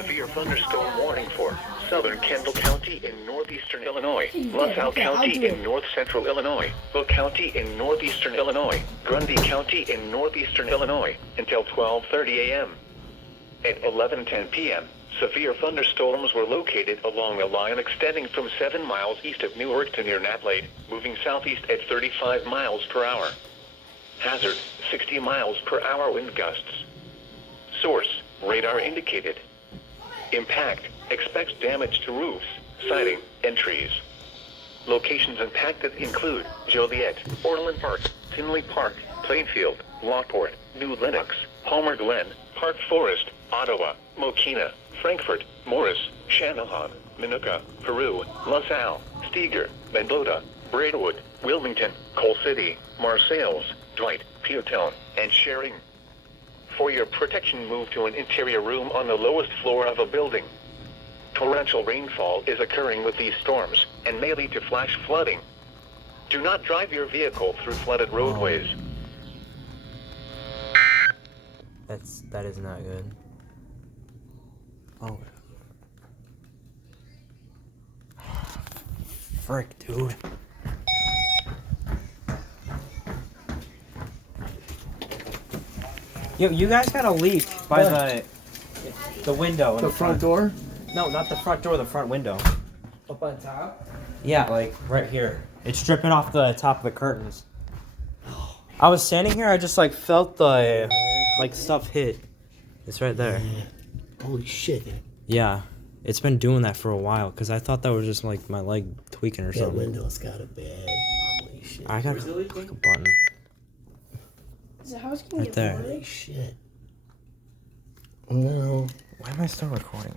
severe thunderstorm warning for southern Kendall County in northeastern Illinois, LaSalle County in north central Illinois, Will County in northeastern Illinois, Grundy County in northeastern Illinois, until 12:30 a.m. At 11:10 p.m., severe thunderstorms were located along a line extending from 7 miles east of Newark to near Natlade, moving southeast at 35 miles per hour. Hazard, 60 miles per hour wind gusts. Source, radar indicated. Impact, expects damage to roofs, siding, and trees. Locations impacted include Joliet, Orland Park, Tinley Park, Plainfield, Lockport, New Lenox, Palmer Glen, Park Forest, Ottawa, Mokina, Frankfort, Morris, Channahon, Minooka, Peru, LaSalle, Steger, Mendota, Braidwood, Wilmington, Coal City, Marseilles, Dwight, Peotone, and Shering. For your protection, move to an interior room on the lowest floor of a building. Torrential rainfall is occurring with these storms and may lead to flash flooding. Do not drive your vehicle through flooded roadways. That is not good. Oh. Frick, dude. Yo, you guys got a leak by the window. In The front door? No, not the front door, the front window. Up on top? Yeah, like right here. It's dripping off the top of the curtains. I was standing here, I just like felt the stuff hit. It's right there. Holy shit. Yeah, it's been doing that for a while because I thought that was just like my leg tweaking or That something. window's got a bad. Holy shit. I gotta click a button. Is it how it's gonna Right get there. flooded? Holy shit. No. Why am I still recording?